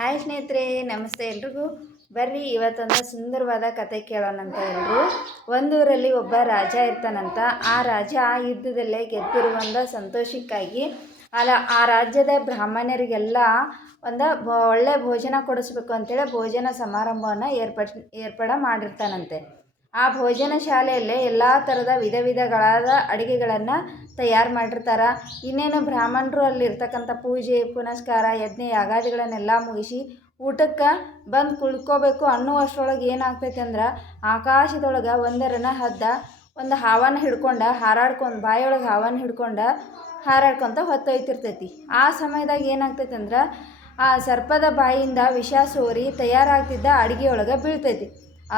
Hi ಸ್ನೇಹಿತರೆ, ನಮಸ್ತೆ ಎಲ್ರಿಗೂ. ಬರ್ರಿ ಇವತ್ತೊಂದು ಸುಂದರವಾದ ಕತೆ ಕೇಳೋಣಂತ ಎಲ್ಲರೂ. ಒಂದೂರಲ್ಲಿ ಒಬ್ಬ ರಾಜ ಇರ್ತಾನಂತ. ಆ ರಾಜ ಯುದ್ಧದಲ್ಲೇ ಗೆದ್ದಿರುವಂಥ ಸಂತೋಷಕ್ಕಾಗಿ ಆ ರಾಜ್ಯದ ಬ್ರಾಹ್ಮಣರಿಗೆಲ್ಲ ಒಳ್ಳೆ ಭೋಜನ ಕೊಡಿಸ್ಬೇಕು ಅಂತೇಳಿ ಭೋಜನ ಸಮಾರಂಭವನ್ನು ಏರ್ಪಾಡು ಮಾಡಿರ್ತಾನಂತೆ. ಆ ಭೋಜನ ಶಾಲೆಯಲ್ಲೇ ಎಲ್ಲ ಥರದ ವಿಧಗಳಾದ ಅಡುಗೆಗಳನ್ನು ತಯಾರು ಮಾಡಿರ್ತಾರೆ. ಇನ್ನೇನು ಬ್ರಾಹ್ಮಣರು ಅಲ್ಲಿರ್ತಕ್ಕಂಥ ಪೂಜೆ ಪುನಸ್ಕಾರ ಯಜ್ಞ ಯಾಗಾದಿಗಳನ್ನೆಲ್ಲ ಮುಗಿಸಿ ಊಟಕ್ಕೆ ಬಂದು ಕುಳ್ಕೋಬೇಕು ಅನ್ನುವಷ್ಟರೊಳಗೆ ಏನಾಗ್ತೈತೆ ಅಂದ್ರೆ, ಆಕಾಶದೊಳಗೆ ಒಂದರನ ಹದ್ದ ಒಂದು ಹಾವನ್ನು ಹಿಡ್ಕೊಂಡು ಬಾಯೊಳಗೆ ಹಾವನ್ನು ಹಿಡ್ಕೊಂಡು ಹಾರಾಡ್ಕೊತ ಹೊತ್ತೊಯ್ತಿರ್ತೈತಿ. ಆ ಸಮಯದಾಗ ಏನಾಗ್ತೈತೆ ಅಂದ್ರೆ, ಆ ಸರ್ಪದ ಬಾಯಿಯಿಂದ ವಿಷ ಸೋರಿ ತಯಾರಾಗ್ತಿದ್ದ ಅಡುಗೆಯೊಳಗೆ ಬೀಳ್ತೈತಿ.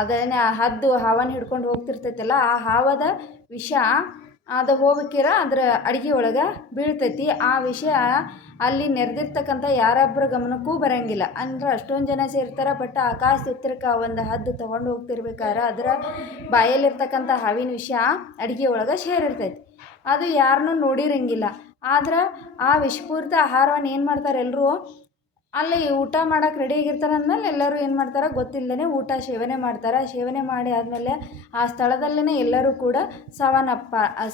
ಅದನ್ನು ಹದ್ದು ಹಾವನ್ನು ಹಿಡ್ಕೊಂಡು ಹೋಗ್ತಿರ್ತೈತಲ್ಲ, ಆ ಹಾವದ ವಿಷ ಅದು ಹೋಗ್ಬೇಕಿರ ಅದರ ಅಡುಗೆ ಒಳಗೆ ಬೀಳ್ತೈತಿ. ಆ ವಿಷಯ ಅಲ್ಲಿ ನೆರೆದಿರ್ತಕ್ಕಂಥ ಯಾರೊಬ್ಬರ ಗಮನಕ್ಕೂ ಬರೋಂಗಿಲ್ಲ. ಅಂದ್ರೆ ಅಷ್ಟೊಂದು ಜನ ಸೇರ್ತಾರೆ. ಬಟ್ ಆಕಾಶ ಎತ್ತರಕ್ಕೆ ಒಂದು ಹದ್ದು ತೊಗೊಂಡು ಹೋಗ್ತಿರ್ಬೇಕಾದ್ರೆ ಅದರ ಬಾಯಲ್ಲಿರ್ತಕ್ಕಂಥ ಹಾವಿನ ವಿಷ ಅಡುಗೆ ಒಳಗೆ ಸೇರಿರ್ತೈತಿ. ಅದು ಯಾರನ್ನೂ ನೋಡಿರಂಗಿಲ್ಲ. ಆದ್ರೆ ಆ ವಿಷಪೂರಿತ ಆಹಾರವನ್ನು ಏನು ಮಾಡ್ತಾರೆ, ಎಲ್ಲರೂ ಅಲ್ಲಿ ಊಟ ಮಾಡೋಕೆ ರೆಡಿ ಆಗಿರ್ತಾರೆ. ಅಂದಮೇಲೆ ಎಲ್ಲರೂ ಏನು ಮಾಡ್ತಾರೆ ಗೊತ್ತಿಲ್ಲದೇ ಸೇವನೆ ಮಾಡ್ತಾರೆ. ಸೇವನೆ ಮಾಡಿ ಆದಮೇಲೆ ಆ ಸ್ಥಳದಲ್ಲೇ ಎಲ್ಲರೂ ಕೂಡ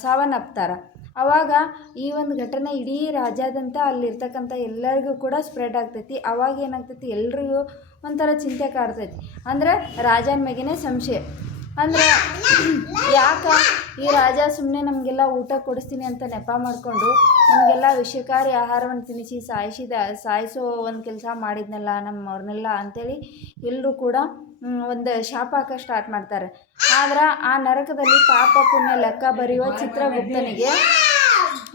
ಸಾವನ್ನಪ್ತಾರೆ. ಆವಾಗ ಈ ಒಂದು ಘಟನೆ ಇಡೀ ರಾಜ್ಯಾದ್ಯಂತ ಅಲ್ಲಿರ್ತಕ್ಕಂಥ ಎಲ್ಲರಿಗೂ ಕೂಡ ಸ್ಪ್ರೆಡ್ ಆಗ್ತೈತಿ. ಆವಾಗ ಏನಾಗ್ತೈತಿ, ಎಲ್ರಿಗೂ ಒಂಥರ ಚಿಂತೆ ಕಾಡ್ತೈತಿ. ಅಂದರೆ ರಾಜನ ಮೇಗೇ ಸಂಶಯ. ಅಂದ್ರೆ ಯಾಕೆ ಈ ರಾಜ ಸುಮ್ಮನೆ ನಮಗೆಲ್ಲ ಊಟ ಕೊಡಿಸ್ತೀನಿ ಅಂತ ನೆಪ ಮಾಡಿಕೊಂಡು ನಮಗೆಲ್ಲ ವಿಷಕಾರಿ ಆಹಾರವನ್ನು ತಿನ್ನಿಸಿ ಸಾಯಿಸೋ ಒಂದು ಕೆಲಸ ಮಾಡಿದ್ನಲ್ಲ ನಮ್ಮವ್ರನ್ನೆಲ್ಲ ಅಂಥೇಳಿ ಎಲ್ಲರೂ ಕೂಡ ಒಂದು ಶಾಪ ಹಾಕೋ ಸ್ಟಾರ್ಟ್ ಮಾಡ್ತಾರೆ. ಆದ್ರೆ ಆ ನರಕದಲ್ಲಿ ಪಾಪ ಪುಣ್ಯ ಲೆಕ್ಕ ಬರೆಯುವ ಚಿತ್ರಗುಪ್ತನಿಗೆ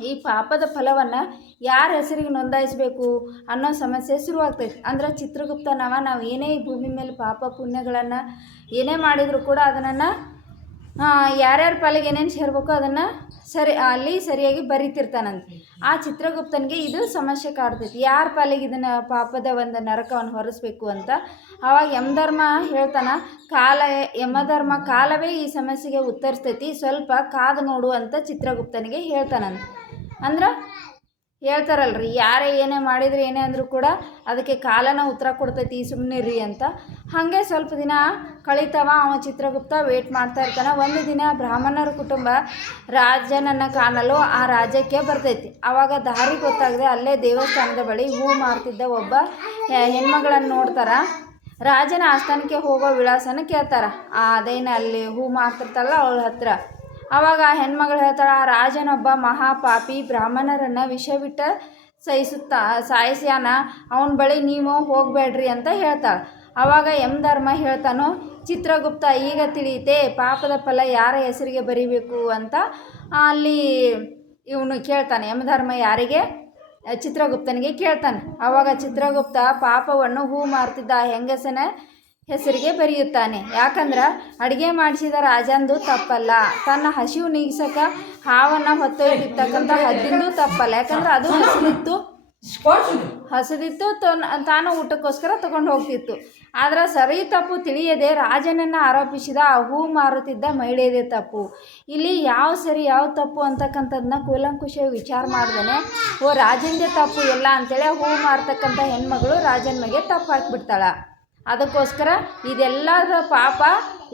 ಈ ಪಾಪದ ಫಲವನ್ನು ಯಾರ ಹೆಸರಿಗೆ ನೋಂದಾಯಿಸಬೇಕು ಅನ್ನೋ ಸಮಸ್ಯೆ ಶುರುವಾಗ್ತೈತಿ. ಅಂದ್ರೆ ಚಿತ್ರಗುಪ್ತ ನಾವು ಏನೇ ಈ ಭೂಮಿ ಮೇಲೆ ಪಾಪ ಪುಣ್ಯಗಳನ್ನು ಏನೇ ಮಾಡಿದರೂ ಕೂಡ ಅದನ್ನು ಯಾರ್ಯಾರ ಪಾಲಿಗೆ ಏನೇನು ಸೇರಬೇಕು ಅದನ್ನು ಅಲ್ಲಿ ಸರಿಯಾಗಿ ಬರೀತಿರ್ತಾನಂತೆ. ಆ ಚಿತ್ರಗುಪ್ತನಿಗೆ ಇದು ಸಮಸ್ಯೆ ಕಾಡ್ತೈತಿ, ಯಾರ ಪಾಲಿಗೆ ಇದನ್ನು ಪಾಪದ ಒಂದು ನರಕವನ್ನು ಹೊರಿಸ್ಬೇಕು ಅಂತ. ಆವಾಗ ಯಮಧರ್ಮ ಹೇಳ್ತಾನೆ, ಯಮಧರ್ಮ ಕಾಲವೇ ಈ ಸಮಸ್ಯೆಗೆ ಉತ್ತರಿಸ್ತೈತಿ, ಸ್ವಲ್ಪ ಕಾದು ನೋಡು ಅಂತ ಚಿತ್ರಗುಪ್ತನಿಗೆ ಹೇಳ್ತಾನಂತೆ. ಅಂದ್ರೆ ಹೇಳ್ತಾರಲ್ರಿ, ಯಾರೇ ಏನೇ ಮಾಡಿದ್ರೆ ಏನೇ ಅಂದರೂ ಕೂಡ ಅದಕ್ಕೆ ಕಾಲನ ಉತ್ತರ ಕೊಡ್ತೈತಿ, ಸುಮ್ಮನಿರ್ರಿ ಅಂತ. ಹಾಗೆ ಸ್ವಲ್ಪ ದಿನ ಕಳೀತಾವ. ಅವ ಚಿತ್ರಗುಪ್ತ ವೇಟ್ ಮಾಡ್ತಾ ಇರ್ತಾನೆ. ಒಂದು ದಿನ ಬ್ರಾಹ್ಮಣರ ಕುಟುಂಬ ರಾಜನನ್ನು ಕಾಣಲು ಆ ರಾಜ್ಯಕ್ಕೆ ಬರ್ತೈತಿ. ಆವಾಗ ದಾರಿ ಗೊತ್ತಾಗದೆ ಅಲ್ಲೇ ದೇವಸ್ಥಾನದ ಬಳಿ ಹೂ ಮಾರ್ತಿದ್ದ ಒಬ್ಬ ಹೆಣ್ಮಗಳನ್ನು ನೋಡ್ತಾರೆ. ರಾಜನ ಆಸ್ಥಾನಕ್ಕೆ ಹೋಗೋ ವಿಳಾಸನ ಕೇಳ್ತಾರೆ. ಅದೇನು ಅಲ್ಲಿ ಹೂ ಮಾರ್ತಿರ್ತಾರಲ್ಲ ಅವಳ ಹತ್ರ. ಆವಾಗ ಆ ಹೆಣ್ಮಗಳು ಹೇಳ್ತಾಳೆ, ಆ ರಾಜನೊಬ್ಬ ಮಹಾಪಾಪಿ ಬ್ರಾಹ್ಮಣರನ್ನು ವಿಷ ಬಿಟ್ಟು ಸಾಯಿಸ್ಯಾನ, ಅವನ ಬಳಿ ನೀವು ಹೋಗಬೇಡ್ರಿ ಅಂತ ಹೇಳ್ತಾಳೆ. ಆವಾಗ ಯಮಧರ್ಮ ಹೇಳ್ತಾನೋ, ಚಿತ್ರಗುಪ್ತ ಈಗ ತಿಳಿಯುತ್ತೆ ಪಾಪದ ಫಲ ಯಾರ ಹೆಸರಿಗೆ ಬರೀಬೇಕು ಅಂತ. ಅಲ್ಲಿ ಇವನು ಕೇಳ್ತಾನೆ, ಯಮಧರ್ಮ ಯಾರಿಗೆ, ಚಿತ್ರಗುಪ್ತನಿಗೆ ಕೇಳ್ತಾನೆ. ಆವಾಗ ಚಿತ್ರಗುಪ್ತ ಪಾಪವನ್ನು ಹೂ ಮಾರ್ತಿದ್ದ ಹೆಂಗಸನ ಹೆಸರಿಗೆ ಬರೆಯುತ್ತಾನೆ. ಯಾಕಂದ್ರೆ ಅಡುಗೆ ಮಾಡಿಸಿದ ರಾಜಂದು ತಪ್ಪಲ್ಲ, ತನ್ನ ಹಸಿವು ನೀಗಿಸೋಕೆ ಹಾವನ್ನು ಹೊತ್ತೊಯ್ದಿರ್ತಕ್ಕಂಥ ಹದ್ದಿಂದು ತಪ್ಪಲ್ಲ. ಯಾಕಂದ್ರೆ ಅದು ಹಸಿದಿತ್ತು ತಾನು ಊಟಕ್ಕೋಸ್ಕರ ತಗೊಂಡು ಹೋಗ್ತಿತ್ತು. ಆದರೆ ಸರಿ ತಪ್ಪು ತಿಳಿಯದೆ ರಾಜನನ್ನು ಆರೋಪಿಸಿದ ಆ ಹೂ ಮಾರುತ್ತಿದ್ದ ಮಹಿಳೆಯದೇ ತಪ್ಪು. ಇಲ್ಲಿ ಯಾವ ಸರಿ ಯಾವ ತಪ್ಪು ಅಂತಕ್ಕಂಥದ್ದನ್ನ ಕೂಲಂಕುಷ ವಿಚಾರ ಮಾಡ್ದೇನೆ ರಾಜಂದೇ ತಪ್ಪು ಎಲ್ಲ ಅಂತೇಳಿ ಹೂ ಮಾರ್ತಕ್ಕಂಥ ಹೆಣ್ಮಗಳು ರಾಜನ ಮೇಲೆ ತಪ್ಪು ಹಾಕಿಬಿಡ್ತಾಳೆ. ಅದಕ್ಕೋಸ್ಕರ ಇದೆಲ್ಲದ ಪಾಪ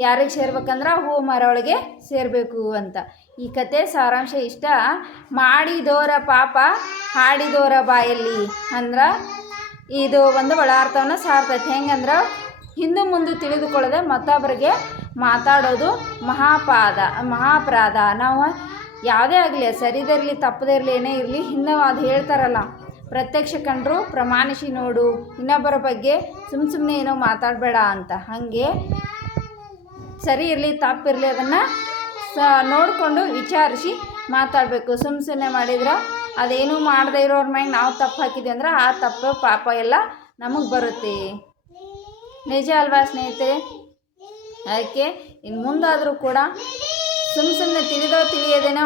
ಯಾರಿಗೆ ಸೇರ್ಬೇಕಂದ್ರೆ ಹೂ ಮರೊಳಗೆ ಸೇರಬೇಕು ಅಂತ. ಈ ಕತೆ ಸಾರಾಂಶ ಇಷ್ಟ. ಮಾಡಿದೋರ ಪಾಪ ಹಾಡಿದೋರ ಬಾಯಲ್ಲಿ ಅಂದ್ರೆ ಇದು ಒಂದು ಒಳಾರ್ಥವನ್ನು ಸಾರ್ತೈತೆ. ಹೆಂಗಂದ್ರೆ ಹಿಂದೆ ಮುಂದೆ ತಿಳಿದುಕೊಳ್ಳದೆ ಮತ್ತೊಬ್ಬರಿಗೆ ಮಾತಾಡೋದು ಮಹಾಪರಾಧ. ನಾವು ಯಾವುದೇ ಆಗಲಿ, ಸರಿದಿರಲಿ ತಪ್ಪದೇ ಇರಲಿ, ಏನೇ ಇರಲಿ, ಹಿಂದೆ ಅದು ಹೇಳ್ತಾರಲ್ಲ, ಪ್ರತ್ಯಕ್ಷ ಕಂಡ್ರು ಪ್ರಮಾಣಿಸಿ ನೋಡು, ಇನ್ನೊಬ್ಬರ ಬಗ್ಗೆ ಸುಮ್ಮನೆ ಏನೋ ಮಾತಾಡಬೇಡ ಅಂತ. ಹಾಗೆ ಸರಿ ಇರಲಿ ತಪ್ಪಿರಲಿ ಅದನ್ನು ನೋಡಿಕೊಂಡು ವಿಚಾರಿಸಿ ಮಾತಾಡಬೇಕು. ಸುಮ್ಮನೆ ಮಾಡಿದ್ರೆ ಅದೇನೂ ಮಾಡದೇ ಇರೋರ ಮ್ಯಾಗೆ ನಾವು ತಪ್ಪು ಹಾಕಿದ್ವಿ ಅಂದ್ರೆ ಆ ತಪ್ಪು ಪಾಪ ಎಲ್ಲ ನಮಗೆ ಬರುತ್ತೆ. ನಿಜ ಅಲ್ವಾ ಸ್ನೇಹಿತರೆ? ಅದಕ್ಕೆ ಇನ್ನು ಮುಂದಾದರೂ ಕೂಡ ಸುಮ್ಮನೆ ತಿಳಿಯದೇನೋ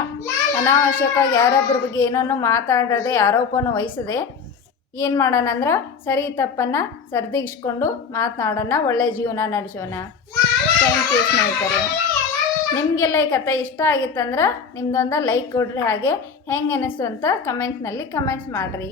ಅನಾವಶ್ಯಕವಾಗಿ ಯಾರೊಬ್ಬರ ಬಗ್ಗೆ ಏನನ್ನು ಮಾತಾಡದೆ ಆರೋಪವನ್ನು ವಹಿಸದೆ ಏನು ಮಾಡೋಣ ಅಂದ್ರೆ ಸರಿ ತಪ್ಪನ್ನು ಸರಿದೂಗಿಸ್ಕೊಂಡು ಮಾತನಾಡೋಣ, ಒಳ್ಳೆಯ ಜೀವನ ನಡೆಸೋಣ. ಥ್ಯಾಂಕ್ ಯು ಸ್ನೇಹಿತರೆ. ನಿಮಗೆಲ್ಲ ಈ ಕಥೆ ಇಷ್ಟ ಆಗಿತ್ತಂದ್ರೆ ನಿಮ್ದೊಂದು ಲೈಕ್ ಕೊಡ್ರಿ. ಹಾಗೆ ಹೆಂಗೆ ಅನ್ನಿಸ್ತು ಅಂತ ಕಮೆಂಟ್ಸ್ನಲ್ಲಿ ಕಮೆಂಟ್ಸ್ ಮಾಡಿರಿ.